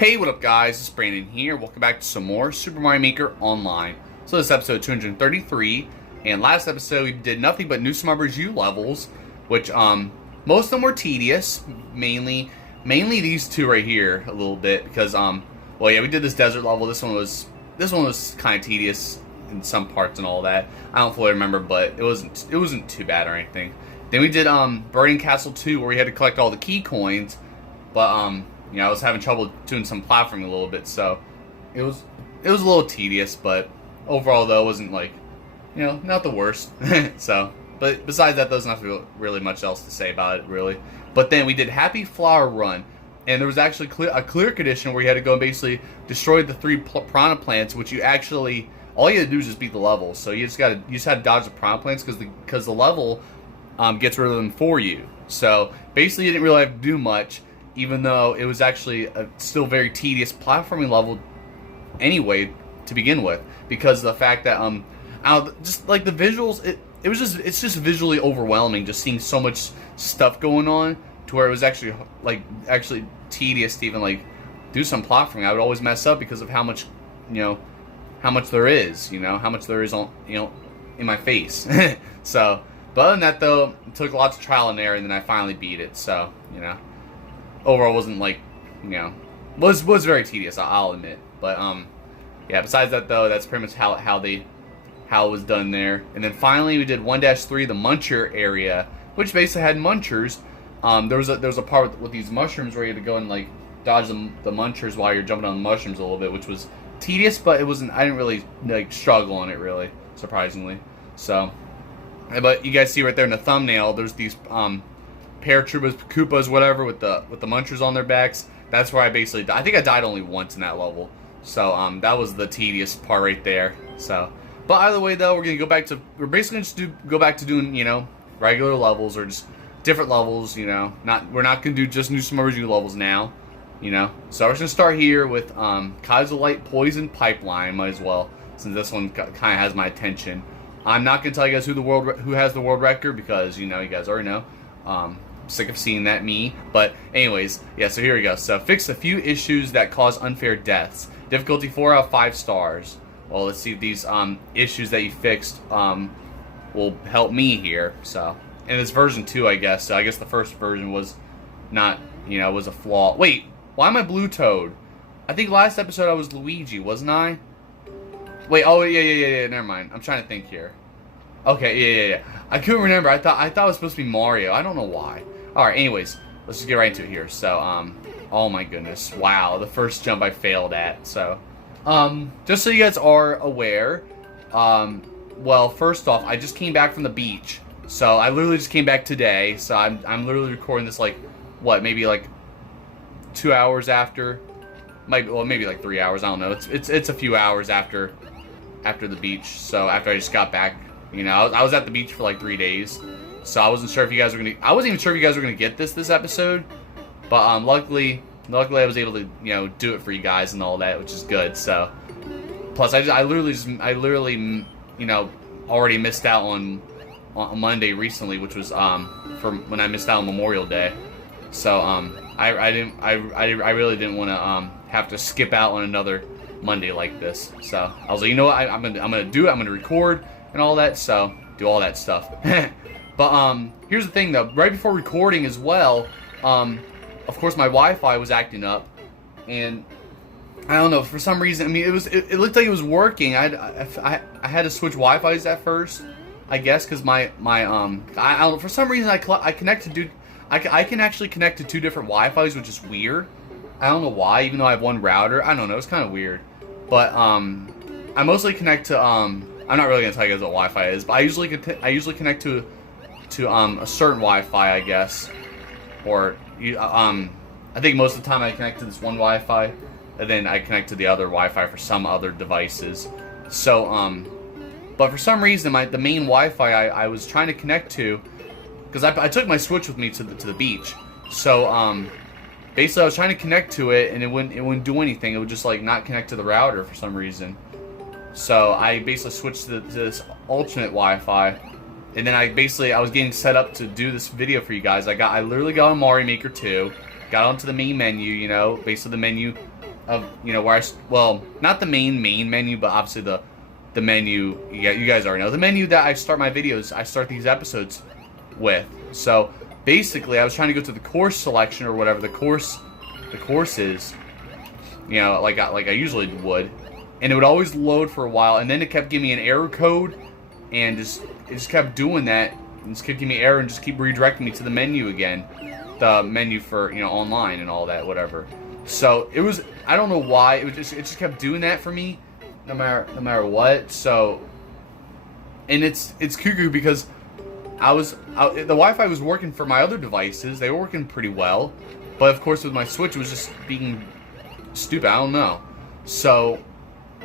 Hey, what up guys, it's Brandon here. Welcome back to some more Super Mario Maker Online. So this is episode 233, and last episode we did nothing but New Super Mario Bros. U levels, which most of them were tedious, mainly these two right here a little bit, because well yeah, we did this desert level. This one was kind of tedious in some parts and all that. I don't fully remember, but it wasn't too bad or anything. Then we did Burning Castle 2, where we had to collect all the key coins, but you know, I was having trouble doing some platforming a little bit, so it was a little tedious, but overall though, it wasn't like, you know, not the worst. So, but besides that, there's not really much else to say about it, really. But then we did Happy Flower Run, and there was actually a clear condition where you had to go and basically destroy the 3 piranha plants, which you actually, all you had to do is just beat the level. So you just had to dodge the piranha plants because the level gets rid of them for you. So basically, you didn't really have to do much, even though it was actually a still very tedious platforming level anyway to begin with, because of the fact that just like the visuals, it's just visually overwhelming just seeing so much stuff going on, to where it was actually tedious to even like do some platforming. I would always mess up because of how much, you know, how much there is on, you know, in my face. So, but other than that though, it took lots of trial and error, and then I finally beat it. So, you know, overall wasn't like, you know, was very tedious, I'll admit. But yeah, besides that though, that's pretty much how it was done there. And then finally we did 1-3, the muncher area, which basically had munchers. There was a part with these mushrooms where you had to go and like dodge the munchers while you're jumping on the mushrooms a little bit, which was tedious, but it wasn't, I didn't really like struggle on it really, surprisingly. So, but you guys see right there in the thumbnail, there's these paratroopers, Koopas, whatever, with the munchers on their backs. That's where I basically died. I think I died only once in that level. So that was the tedious part right there. So, but either way though, we're basically just go back to doing, you know, regular levels, or just different levels, you know. We're not gonna do just New Super Mario Bros. U levels now, you know. So we're just gonna start here with Kaiserlight Poison Pipeline. Might as well, since this one kind of has my attention. I'm not gonna tell you guys who has the world record, because you know, you guys already know. Sick of seeing that me. But anyways, yeah, so here we go. So fix a few issues that cause unfair deaths. Difficulty 4 out of 5 stars. Well, let's see if these issues that you fixed will help me here. So, and it's version 2, I guess. So I guess the first version was not, you know, was a flaw. Wait, why am I Blue Toad? I think last episode I was Luigi, wasn't I? Wait, oh yeah, never mind. I'm trying to think here. Okay, yeah. I couldn't remember. I thought it was supposed to be Mario. I don't know why. Alright, anyways, let's just get right into it here. So, oh my goodness. Wow, the first jump I failed at. So, just so you guys are aware, well, first off, I just came back from the beach. So, I literally just came back today. So, I'm literally recording this, like, what, maybe, like, 2 hours after? Maybe like 3 hours, I don't know. It's a few hours after the beach. So, after I just got back. You know, I was at the beach for like 3 days, so I wasn't sure if you guys were gonna. I wasn't even sure if you guys were gonna get this episode, but luckily I was able to, you know, do it for you guys and all that, which is good. So, plus I literally, you know, already missed out on Monday recently, which was for when I missed out on Memorial Day. So I really didn't want to have to skip out on another Monday like this. So I was like, you know what, I'm gonna do it. I'm gonna record and all that, so do all that stuff. But here's the thing though, right before recording as well, of course my Wi-Fi was acting up, and I don't know, for some reason, I mean, it looked like it was working. I had to switch Wi-Fi's at first, I guess, because I don't know, for some reason I can actually connect to 2 different Wi-Fi's, which is weird. I don't know why, even though I have one router. I don't know, it's kind of weird. But I mostly connect to I'm not really gonna tell you guys what Wi-Fi is, but I usually connect to a certain Wi-Fi, I guess, or I think most of the time I connect to this one Wi-Fi, and then I connect to the other Wi-Fi for some other devices. So but for some reason the main Wi-Fi I was trying to connect to, because I took my Switch with me to the beach. So basically I was trying to connect to it, and it wouldn't do anything. It would just like not connect to the router for some reason. So I basically switched to this alternate Wi-Fi, and then I was getting set up to do this video for you guys. I literally got on Mario Maker 2, got onto the main menu, you know, basically the menu of, you know, where well, not the main menu, but obviously the menu, yeah, you guys already know. The menu that I start my videos, I start these episodes with. So, basically, I was trying to go to the course selection or whatever the course is, you know, like I usually would. And it would always load for a while, and then it kept giving me an error code, and it just kept doing that, and just kept giving me error, and just keep redirecting me to the menu again, the menu for, you know, online and all that, whatever. So it was, I don't know why, it just kept doing that for me, no matter what. So, and it's cuckoo because the Wi-Fi was working for my other devices, they were working pretty well, but of course with my Switch it was just being stupid. I don't know. So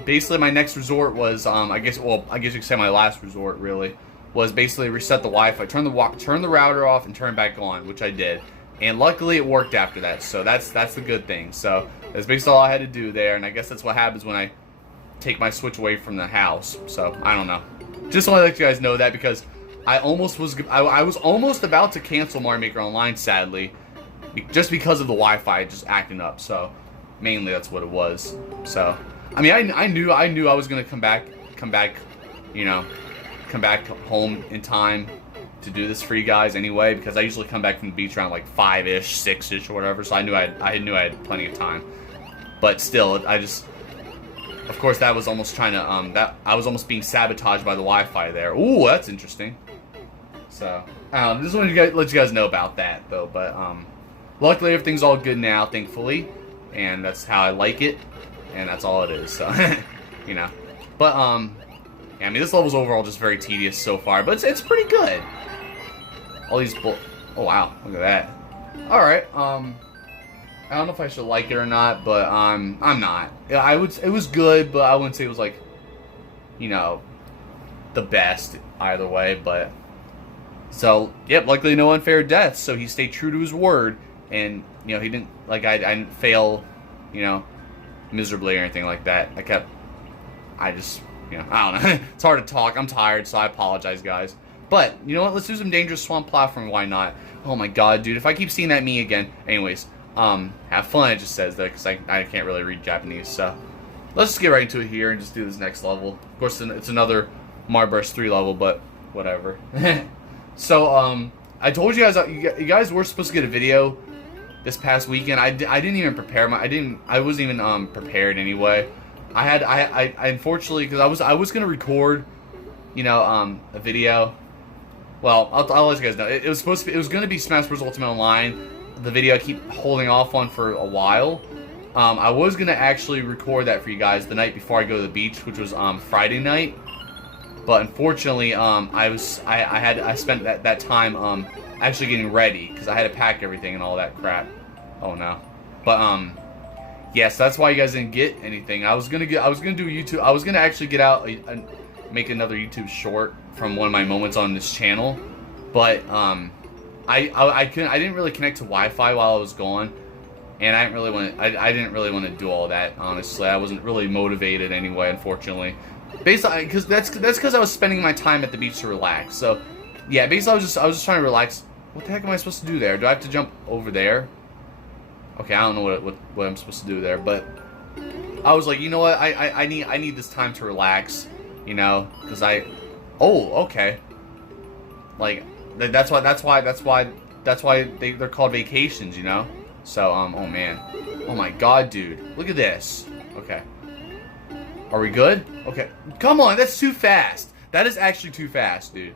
basically, my next resort was, I guess you could say my last resort, really, was basically reset the Wi-Fi, turn the router off, and turn it back on, which I did. And luckily, it worked after that, so that's the good thing. So that's basically all I had to do there, and I guess that's what happens when I take my Switch away from the house. So, I don't know. Just want to let you guys know that, because I was almost about to cancel Mario Maker Online, sadly, just because of the Wi-Fi just acting up. So, mainly that's what it was. So, I mean, I knew I was gonna come back, you know, come back home in time to do this for you guys anyway, because I usually come back from the beach around like 5-ish, 6-ish, or whatever. So I knew I had plenty of time. But still, of course, that was almost trying to I was almost being sabotaged by the Wi-Fi there. Ooh, that's interesting. So just wanted to let you guys know about that though. But luckily everything's all good now, thankfully, and that's how I like it. And that's all it is, so, you know. But, yeah, I mean, this level's overall just very tedious so far, but it's pretty good. All these oh, wow, look at that. Alright, I don't know if I should like it or not, but, I'm not. It was good, but I wouldn't say it was, like, you know, the best either way, but, so, yep, luckily no unfair deaths, so he stayed true to his word, and, you know, he didn't, like, I didn't fail, you know, miserably or anything like that. I just, you know, I don't know. It's hard to talk. I'm tired, so I apologize, guys. But, you know what? Let's do some dangerous swamp platforming. Why not? Oh my god, dude. If I keep seeing that me again. Anyways, have fun, it just says that, because I can't really read Japanese, so. Let's just get right into it here and just do this next level. Of course, it's another Mario Bros. 3 level, but whatever. So, I told you guys, you guys were supposed to get a video this past weekend. I didn't even prepare I wasn't even prepared anyway. I unfortunately, because I was gonna record, you know, a video. Well, I'll let you guys know. It was gonna be Smash Bros. Ultimate Online. The video I keep holding off on for a while. I was gonna actually record that for you guys the night before I go to the beach, which was Friday night. But unfortunately, I spent that time actually getting ready, because I had to pack everything and all that crap. Oh no. But yes, that's why you guys didn't get anything. I was gonna do YouTube. I was gonna actually get out make another YouTube short from one of my moments on this channel, but I didn't really connect to Wi-Fi while I was gone, and I didn't really want to do all that, honestly. I wasn't really motivated anyway, unfortunately. Basically, because that's because I was spending my time at the beach to relax. So yeah, basically I was just trying to relax. What the heck am I supposed to do there? Do I have to jump over there? Okay, I don't know what I'm supposed to do there, but I was like, you know what? I need this time to relax, you know, because oh, okay. Like that's why they're called vacations, you know. So oh man, oh my god, dude, look at this. Okay, are we good? Okay, come on, that's too fast. That is actually too fast, dude.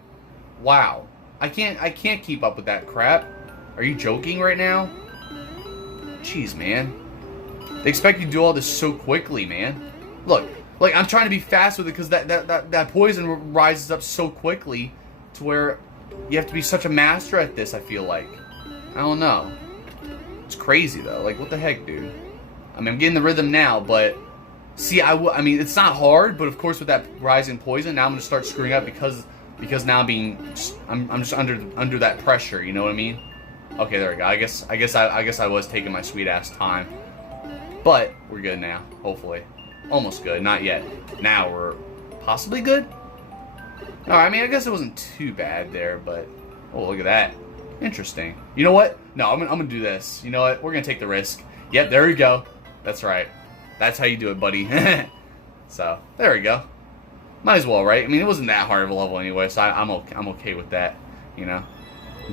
Wow, I can't keep up with that crap. Are you joking right now? Jeez, man. They expect you to do all this so quickly, man. Look, like, I'm trying to be fast with it because that poison rises up so quickly to where you have to be such a master at this, I feel like. I don't know. It's crazy, though. Like, what the heck, dude? I mean, I'm getting the rhythm now, but... See, I mean, it's not hard, but of course with that rising poison, now I'm going to start screwing up because now I'm just under that pressure, you know what I mean? Okay, there we go. I guess I was taking my sweet ass time. But we're good now, hopefully. Almost good, not yet. Now we're possibly good. No, I mean, I guess it wasn't too bad there, but oh, look at that. Interesting. You know what? No, I'm gonna do this. You know what? We're gonna take the risk. Yep, there we go. That's right. That's how you do it, buddy. So, there we go. Might as well, right? I mean, it wasn't that hard of a level anyway, so I'm okay with that, you know.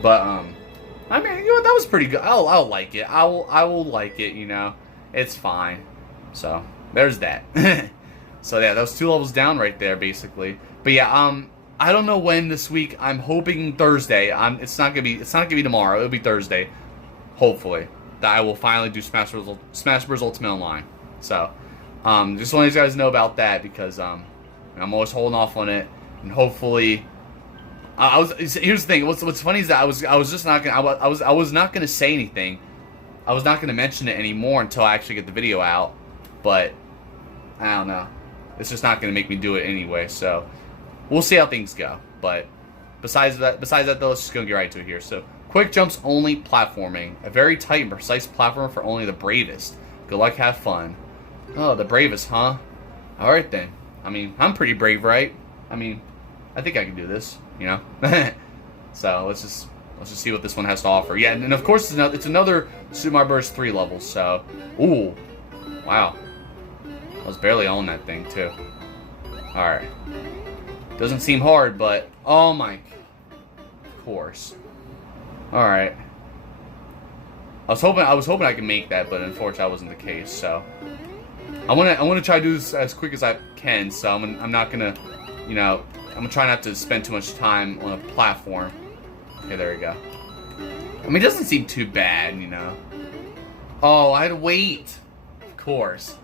But, I mean, you know, that was pretty good. I'll like it. I will like it, you know. It's fine. So, there's that. So, yeah, those 2 levels down right there, basically. But, yeah, I don't know when this week. I'm hoping Thursday. It's not gonna be tomorrow. It'll be Thursday, hopefully, that I will finally do Smash Bros. Ultimate Online. So, just want you guys to know about that because I'm always holding off on it, and hopefully, here's the thing. What's funny is that I was just not gonna I was not gonna say anything. I was not gonna mention it anymore until I actually get the video out, but I don't know. It's just not gonna make me do it anyway. So we'll see how things go. But besides that though, let's just go get right to it here. So quick jumps only platforming, a very tight and precise platform for only the bravest. Good luck, have fun. Oh, the bravest, huh? All right then. I mean, I'm pretty brave, right? I mean, I think I can do this, you know. So let's just see what this one has to offer. Yeah, and of course it's another Super Mario Bros. 3 level. So, ooh, wow, I was barely on that thing too. All right, doesn't seem hard, but oh my, of course. All right, I was hoping I could make that, but unfortunately, that wasn't the case. So. I want to try to do this as quick as I can, so I'm not gonna, you know, I'm gonna try not to spend too much time on a platform. Okay, there we go. I mean, it doesn't seem too bad, you know. Oh, I had to wait. Of course.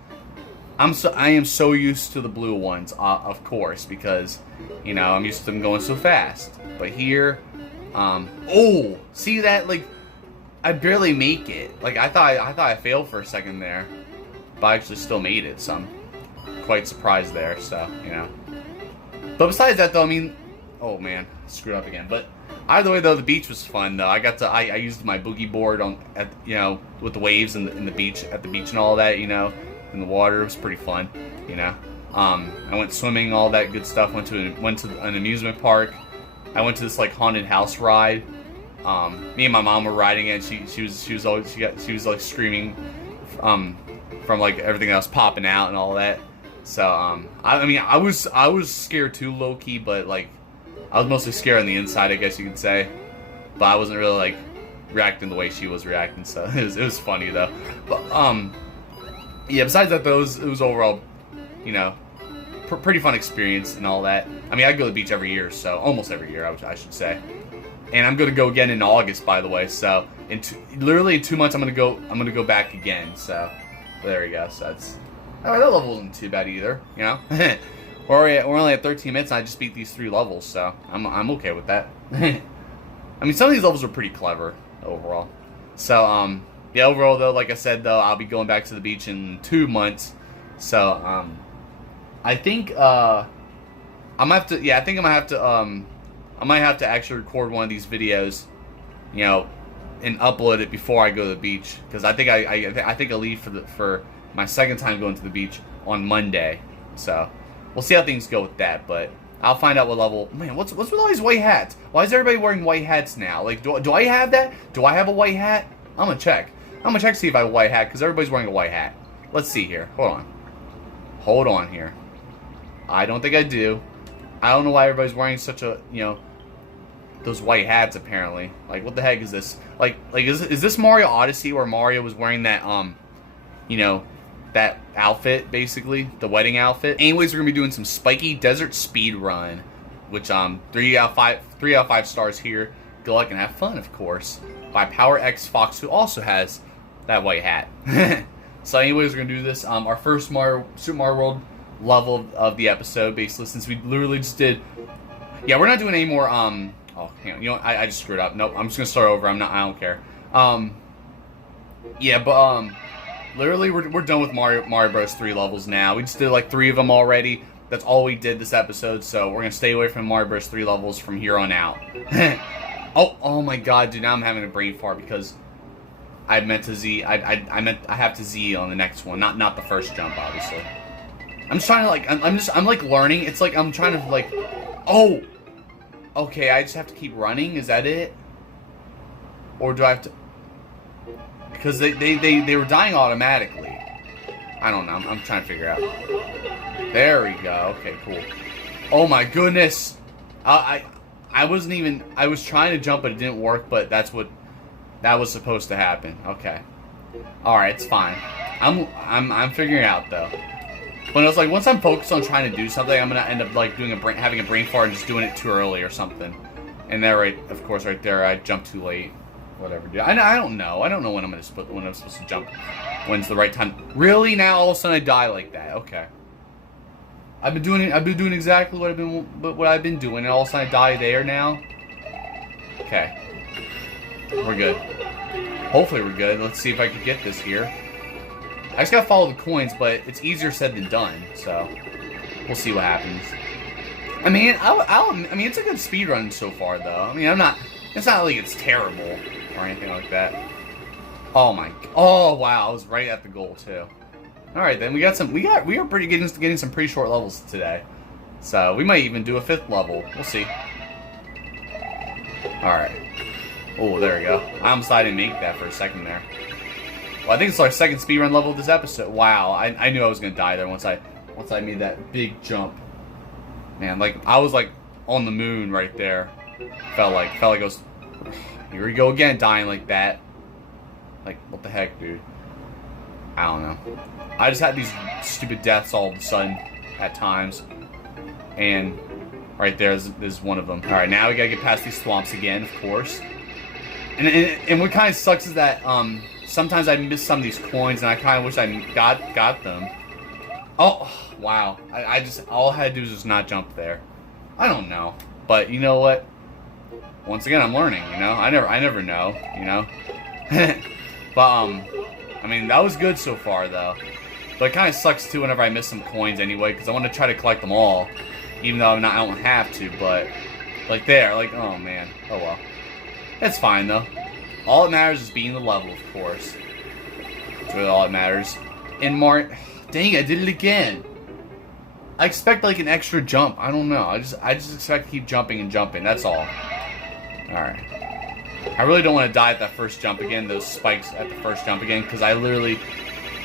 I am so used to the blue ones, of course, because, you know, I'm used to them going so fast. But here, oh, see that? Like, I barely make it. Like, I thought I failed for a second there. But I actually still made it, so I'm quite surprised there, so, you know. But besides that, though, I mean, oh man, screwed up again. But either way, though, the beach was fun, though. I used my boogie board you know, with the waves and the beach, at the beach and all that, you know, in the water. It was pretty fun, you know. I went swimming, all that good stuff. Went to an amusement park. I went to this like haunted house ride. Me and my mom were riding it. She was like screaming, from like everything that was popping out and all that. So I mean I was scared too, low key, but like I was mostly scared on the inside, I guess you could say. But I wasn't really like reacting the way she was reacting, so it was funny though. But yeah, besides that though, it was overall, you know, pretty fun experience and all that. I mean, I go to the beach every year, so almost every year I should say. And I'm gonna go again in August, by the way. So literally in 2 months I'm gonna go back again. So there we go. So that's alright. That level wasn't too bad either, you know. we're only at 13 minutes, and I just beat these 3 levels, so I'm okay with that. I mean, some of these levels are pretty clever overall. So yeah, overall though, like I said though, I'll be going back to the beach in 2 months. So I think I might have to. Yeah, I think I'm gonna have to. I might have to actually record one of these videos, you know, and upload it before I go to the beach, because I think I think I leave for my second time going to the beach on Monday. So we'll see how things go with that, but I'll find out what level. Man, what's with all these white hats? Why is everybody wearing white hats now? Like, do I have that? Do I have a white hat? I'm gonna check to see if I have a white hat, because everybody's wearing a white hat. Let's see here. Hold on here. I don't think I do. I don't know why everybody's wearing such a, you know, those white hats apparently. Like, what the heck is this? Like is this Mario Odyssey, where Mario was wearing that you know, that outfit, basically, the wedding outfit? Anyways, we're gonna be doing some Spiky Desert Speed Run, which 3 out of 5 stars here. Good luck and have fun, of course. By Power X Fox, who also has that white hat. So anyways, we're gonna do this, our first Super Mario World level of the episode, basically, since we literally just did. Yeah, we're not doing any more. Oh, hang on. You know what? I just screwed up. Nope. I'm just gonna start over. I don't care. Yeah, but literally, we're done with Mario Bros. 3 levels now. We just did like 3 of them already. That's all we did this episode. So we're gonna stay away from Mario Bros. 3 levels from here on out. Oh my God, dude! Now I'm having a brain fart because I meant to Z. I have to Z on the next one, not the first jump, obviously. I'm just trying to like, I'm like learning. It's like I'm trying to like, oh, okay, I just have to keep running. Is that it? Or do I have to? Because they were dying automatically. I don't know. I'm trying to figure out. There we go. Okay, cool. Oh my goodness. I wasn't even. I was trying to jump, but it didn't work. But that was supposed to happen. Okay. All right, it's fine. I'm figuring it out though. But it's like once I'm focused on trying to do something, I'm gonna end up like having a brain fart and just doing it too early or something. And there, of course, right there, I jumped too late. Whatever, dude. I don't know. I don't know when I'm supposed to jump. When's the right time? Really? Now all of a sudden I die like that? Okay. I've been doing exactly what I've been doing, and all of a sudden I die there now. Okay. We're good. Hopefully we're good. Let's see if I can get this here. I just gotta follow the coins, but it's easier said than done. So we'll see what happens. I mean, I mean, it's a good speed run so far, though. I mean, it's not like it's terrible or anything like that. Oh my, oh wow, I was right at the goal too. All right, then we are getting some pretty short levels today, so we might even do a 5th level. We'll see. All right. Oh, there we go. I almost thought I didn't make that for a second there. Well, I think it's our 2nd speedrun level of this episode. Wow, I knew I was gonna die there once I made that big jump. Man, like I was like on the moon right there. Felt like I was. Here we go again, dying like that. Like what the heck, dude? I don't know. I just had these stupid deaths all of a sudden at times, and right there is one of them. All right, now we gotta get past these swamps again, of course. And what kind of sucks is that sometimes I miss some of these coins, and I kind of wish I got them. Oh, wow. I just, all I had to do was just not jump there. I don't know. But you know what? Once again, I'm learning, you know? I never know, you know? But, I mean, that was good so far, though. But it kind of sucks, too, whenever I miss some coins anyway, because I want to try to collect them all. Even though I don't have to, but, like, there, like, oh, man. Oh, well. It's fine, though. All that matters is being the level, of course. That's really all that matters. And more... Dang, I did it again. I expect like an extra jump. I don't know. I just expect to keep jumping and jumping. That's all. Alright. I really don't want to die at that first jump again. Those spikes at the first jump again. Because I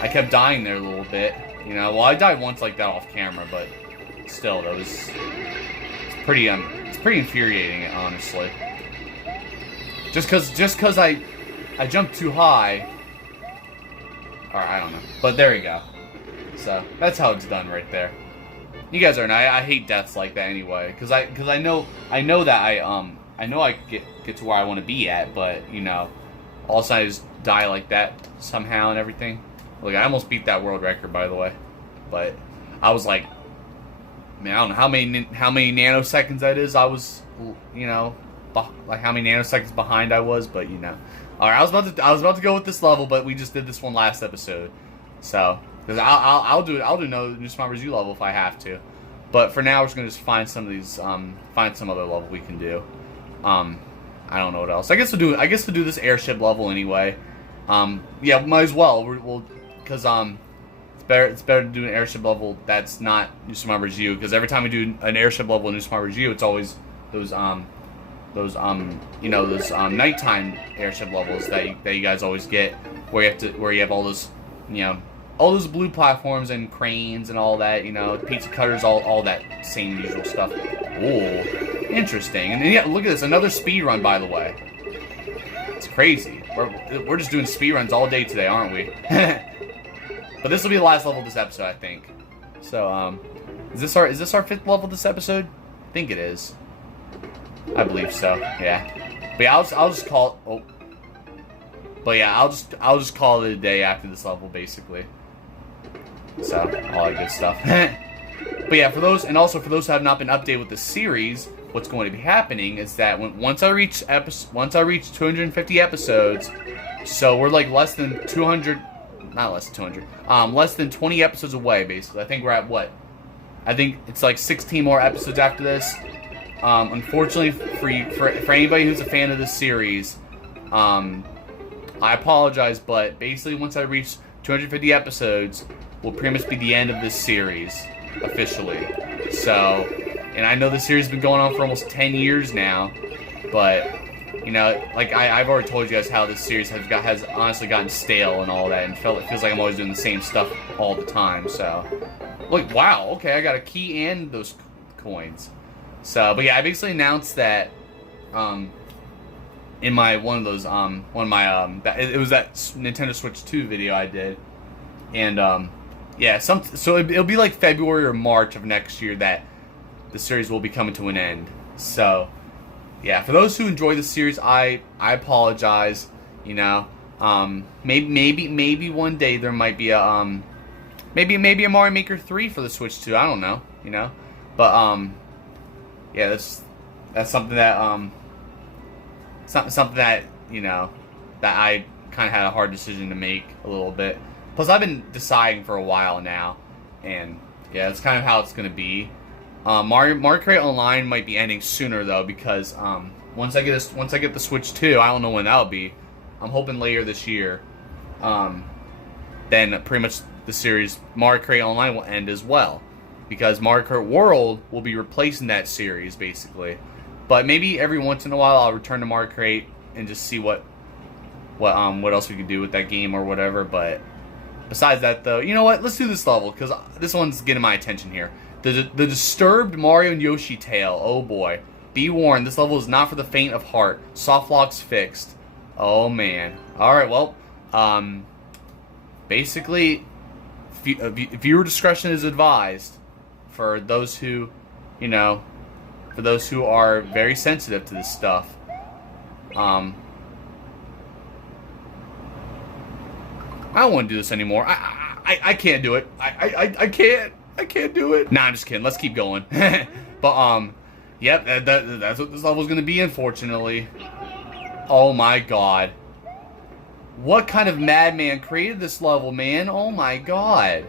kept dying there a little bit. You know, well I died once like that off camera. But still, it's pretty infuriating, honestly. Just cause I jumped too high. Alright, I don't know. But there you go. So that's how it's done right there. You guys are I hate deaths like that anyway, because I know that I know I get to where I want to be at, but you know, all of a sudden I just die like that somehow and everything. Look, I almost beat that world record, by the way, but I was like, man, I don't know how many nanoseconds that is. I was, you know, like how many nanoseconds behind I was, but you know. All right, I was about to go with this level, but we just did this one last episode, so. Because I'll do no New Smart Review level if I have to, but for now we're just gonna find some of these find some other level we can do. I don't know what else. I guess we'll do this airship level anyway. Yeah, might as well. We'll because it's better to do an airship level that's not New Smart Review, because every time we do an airship level in New Smart Review, it's always those nighttime airship levels that you guys always get, where you have all those, you know, all those blue platforms and cranes and all that, you know, pizza cutters, all that same usual stuff. Ooh, interesting. And then, yeah, look at this, another speed run, by the way. It's crazy. We're just doing speed runs all day today, aren't we? But this will be the last level of this episode, I think. So, is this our 5th level this episode? I think it is. I believe so. Yeah. But yeah, I'll just call. Oh. But yeah, I'll just call it a day after this level, basically. So, all that good stuff. But yeah, for those who have not been updated with the series, what's going to be happening is that once I reach 250 episodes, so we're like less than 200, not less than 200, less than 20 episodes away, basically. I think we're at what? I think it's like 16 more episodes after this. Unfortunately, for anybody who's a fan of this series, I apologize, but basically once I reach 250 episodes, will pretty much be the end of this series, officially. So, and I know this series has been going on for almost 10 years now, but you know, like I've already told you guys how this series has honestly gotten stale and all that, and it feels like I'm always doing the same stuff all the time. So, look, wow, okay, I got a key and those coins. So, but yeah, I basically announced that, in my it was that Nintendo Switch 2 video I did, and yeah, so it'll be like February or March of next year that the series will be coming to an end. So, yeah, for those who enjoy the series, I apologize. You know, maybe one day there might be a maybe a Mario Maker 3 for the Switch 2. I don't know, you know, but yeah, that's something that something that, you know, that I kind of had a hard decision to make a little bit. Plus, I've been deciding for a while now, and yeah, that's kind of how it's gonna be. Mario Kart Online might be ending sooner though, because once I get the Switch 2, I don't know when that'll be. I'm hoping later this year. Then pretty much the series Mario Kart Online will end as well, because Mario Kart World will be replacing that series basically. But maybe every once in a while I'll return to Mario Kart and just see what else we can do with that game or whatever. But besides that though, you know what? Let's do this level, because this one's getting my attention here. The Disturbed Mario and Yoshi Tale. Oh boy. Be warned, this level is not for the faint of heart. Soft locks fixed. Oh man. Alright, well, basically, viewer discretion is advised for those who, you know, for those who are very sensitive to this stuff. I don't want to do this anymore. I can't do it. I can't do it. Nah, I'm just kidding. Let's keep going. But, yep, that's what this level's gonna be, unfortunately. Oh my god. What kind of madman created this level, man? Oh my god.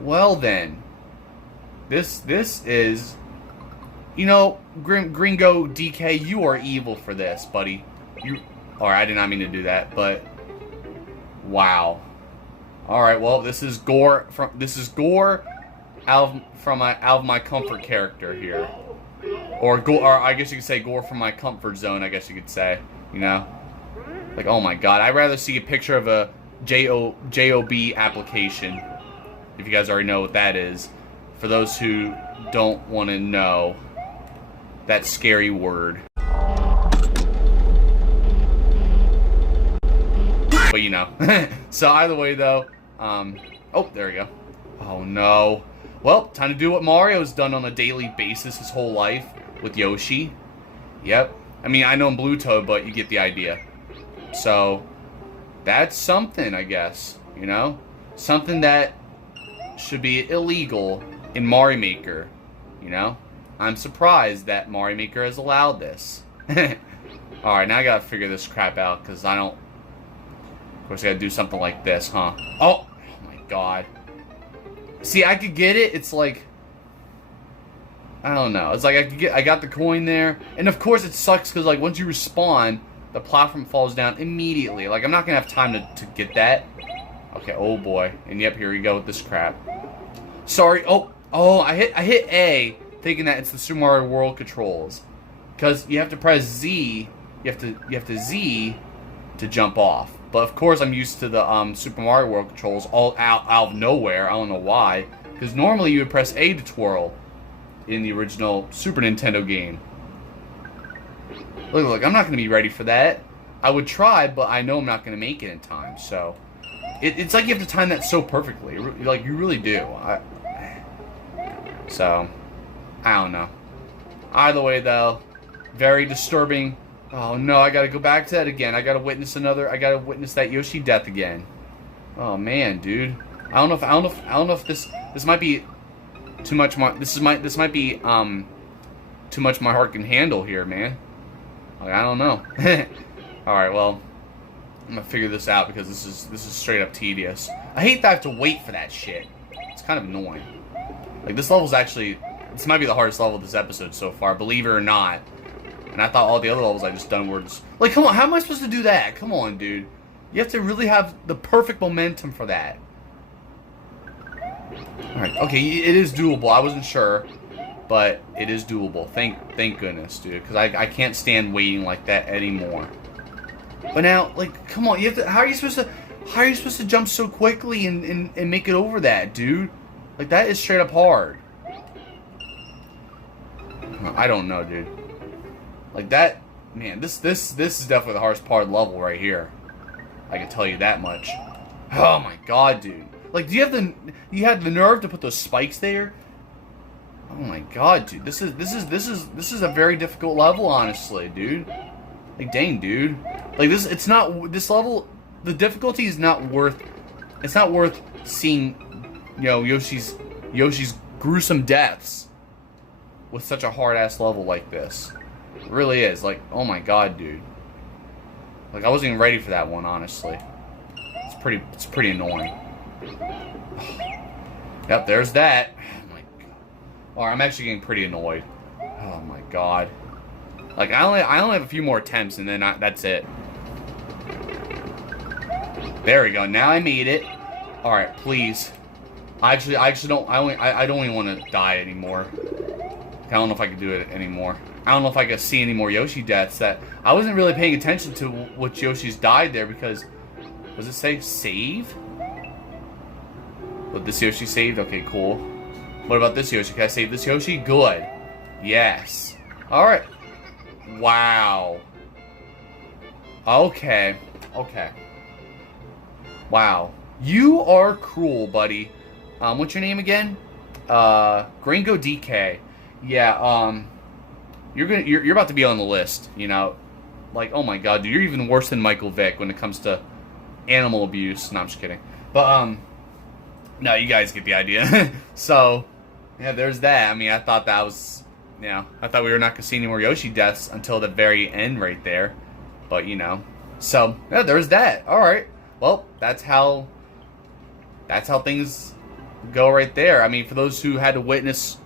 Well then. This is... You know, Gringo DK, you are evil for this, buddy. Alright, I did not mean to do that, but... Wow. Alright, well, this is gore out of my comfort character here. Or I guess you could say gore from my comfort zone, I guess you could say. You know? Like, oh my god, I'd rather see a picture of a JOB application. If you guys already know what that is. For those who don't want to know that scary word. But you know. So either way though, oh, there we go. Oh no. Well, time to do what Mario's done on a daily basis his whole life with Yoshi. Yep. I mean, I know I'm Blue Toad, but you get the idea. So, that's something, I guess. You know? Something that should be illegal in Mario Maker. You know? I'm surprised that Mario Maker has allowed this. Alright, now I gotta figure this crap out, because I don't... Of course, I gotta do something like this, huh? Oh my god. See, I could get it. It's like... I don't know. It's like I got the coin there. And of course it sucks, because like once you respawn, the platform falls down immediately. Like, I'm not gonna have time to get that. Okay, oh boy. And yep, here we go with this crap. Sorry. Oh, I hit A, thinking that it's the Super Mario World controls. Because you have to press Z. You have to Z to jump off. But of course, I'm used to the Super Mario World controls all out of nowhere. I don't know why. Because normally you would press A to twirl in the original Super Nintendo game. Look, I'm not going to be ready for that. I would try, but I know I'm not going to make it in time. So, it's like you have to time that so perfectly. Like, you really do. So, I don't know. Either way, though, very disturbing. Oh no, I gotta go back to that again. I gotta witness that Yoshi death again. Oh man, dude. I don't know if this might be too much. This might be too much my heart can handle here, man. Like, I don't know. All right, well, I'm gonna figure this out, because this is straight up tedious. I hate that I have to wait for that shit. It's kind of annoying. Like, this level's actually, this might be the hardest level of this episode so far, believe it or not. And I thought all the other levels I just done were just... Like, come on, how am I supposed to do that? Come on, dude. You have to really have the perfect momentum for that. Alright, okay, it is doable. I wasn't sure. but it is doable. Thank goodness, dude, because I can't stand waiting like that anymore. But now, like, come on, you have to. How are you supposed to jump so quickly and make it over that, dude? Like, that is straight up hard. I don't know, dude. Like that, man. This is definitely the hardest part of the level right here. I can tell you that much. Oh my god, dude. Like, you have the nerve to put those spikes there? Oh my god, dude. This is a very difficult level, honestly, dude. Like, dang, dude. Like, this level, the difficulty is not worth. It's not worth seeing, you know, Yoshi's gruesome deaths with such a hard ass level like this. It really is. Like, oh my god, dude. Like, I wasn't even ready for that one, honestly. It's pretty annoying. Yep, there's that. Oh my god. Or I'm actually getting pretty annoyed. Oh my god. Like, I only have a few more attempts and then that's it. There we go. Now I made it. All right, please. I actually don't. I don't even want to die anymore. I don't know if I can do it anymore. I don't know if I can see any more Yoshi deaths. That I wasn't really paying attention to which Yoshis died there because, does it say save? But this Yoshi saved. Okay, cool. What about this Yoshi? Can I save this Yoshi? Good. Yes. All right. Wow. Okay. Okay. Wow. You are cruel, buddy. What's your name again? Gringo DK. Yeah, you're about to be on the list, you know. Like, oh my god, dude, you're even worse than Michael Vick when it comes to animal abuse. No, I'm just kidding. But no, you guys get the idea. So, yeah, there's that. I mean, I thought that was, you know, I thought we were not gonna see any more Yoshi deaths until the very end right there. But, you know. So, yeah, there's that. Alright. Well, that's how things go right there. I mean, for those who had to witness,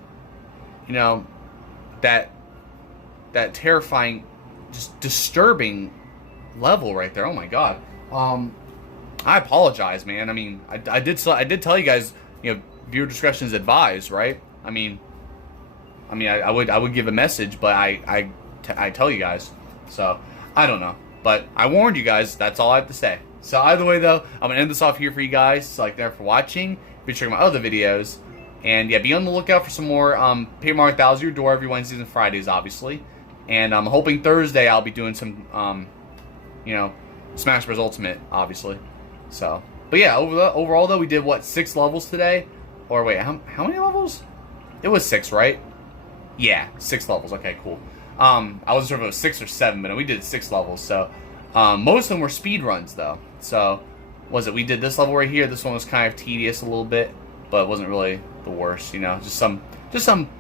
you know, that terrifying, just disturbing level right there. Oh my god. I apologize, man. I mean, I did tell you guys, you know, viewer discretion is advised, right? I mean, I would give a message, but I tell you guys. So I don't know, but I warned you guys. That's all I have to say. So either way, though, I'm gonna end this off here for you guys. So, like, there for watching. Be sure to check my other videos, and yeah, be on the lookout for some more Paper Mario Thousand Year Door every Wednesdays and Fridays, obviously. And I'm hoping Thursday I'll be doing some, you know, Smash Bros. Ultimate, obviously. So, but yeah, overall though, we did what, 6 levels today? Or wait, how many levels? It was 6, right? Yeah, 6 levels. Okay, cool. I wasn't sure if it was 6 or 7, but we did 6 levels. So, most of them were speed runs though. So, we did this level right here. This one was kind of tedious a little bit, but it wasn't really the worst. You know, just some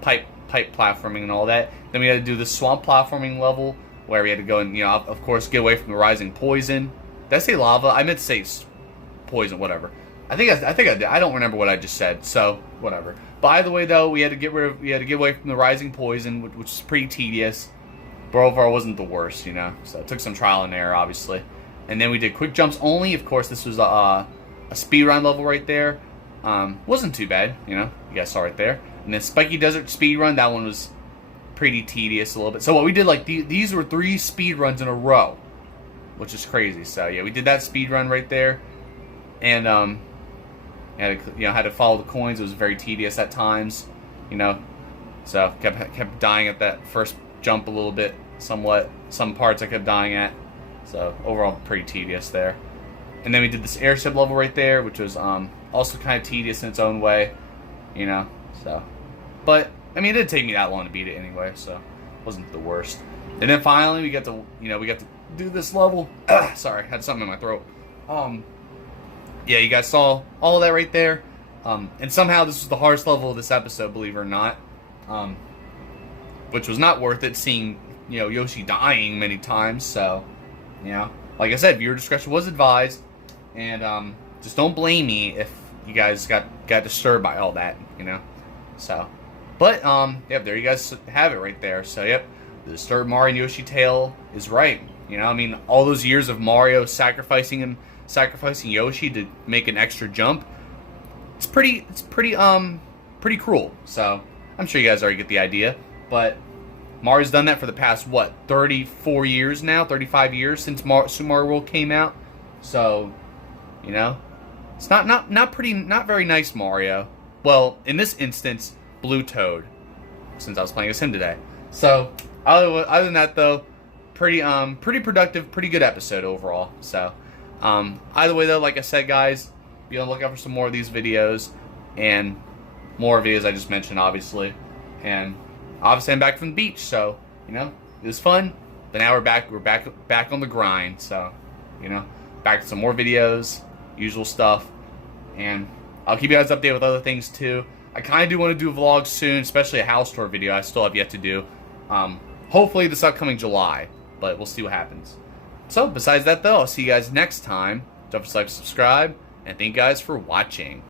pipe platforming and all that. Then we had to do the swamp platforming level where we had to go and, you know, of course, get away from the rising poison. Did I say lava? I meant to say poison, whatever. I think I did. I don't remember what I just said, so whatever. But either way, though, we had to get away from the rising poison, which is pretty tedious. But overall, wasn't the worst, you know. So it took some trial and error, obviously. And then we did quick jumps only. Of course, this was a speedrun level right there. Wasn't too bad, you know. You guys saw right there. And then Spiky Desert speedrun. That one was pretty tedious a little bit. So what we did, like, these were 3 speedruns in a row, which is crazy. So yeah, we did that speedrun right there. And had to follow the coins. It was very tedious at times, you know. So kept dying at that first jump a little bit, somewhat. Some parts I kept dying at. So overall, pretty tedious there. And then we did this airship level right there, which was also kind of tedious in its own way, you know. So, but I mean, it didn't take me that long to beat it anyway, so it wasn't the worst. And then finally, we got to do this level. Sorry, I had something in my throat. Yeah, you guys saw all of that right there. And somehow this was the hardest level of this episode, believe it or not. Which was not worth it, seeing, you know, Yoshi dying many times. So, you know, like I said, viewer discretion was advised. And just don't blame me if you guys got disturbed by all that, you know. So, but yep, there you guys have it right there. So, yep, the disturbed Mario and Yoshi tale is right. You know, I mean, all those years of Mario sacrificing Yoshi to make an extra jump, it's pretty cruel. So, I'm sure you guys already get the idea. But Mario's done that for the past, what, 34 years now? 35 years since Super Mario World came out. So, you know, it's not very nice Mario. Well, in this instance, Blue Toad, since I was playing as him today. So, other than that though, pretty productive, pretty good episode overall. So, either way though, like I said, guys, be on the lookout for some more of these videos and more videos I just mentioned, obviously. And obviously, I'm back from the beach, so you know it was fun. But now we're back on the grind. So, you know, back to some more videos, usual stuff, and I'll keep you guys updated with other things too. I kind of do want to do a vlog soon, especially a house tour video I still have yet to do. Hopefully this upcoming July, but we'll see what happens. So, besides that though, I'll see you guys next time. Don't forget to like, subscribe, and thank you guys for watching.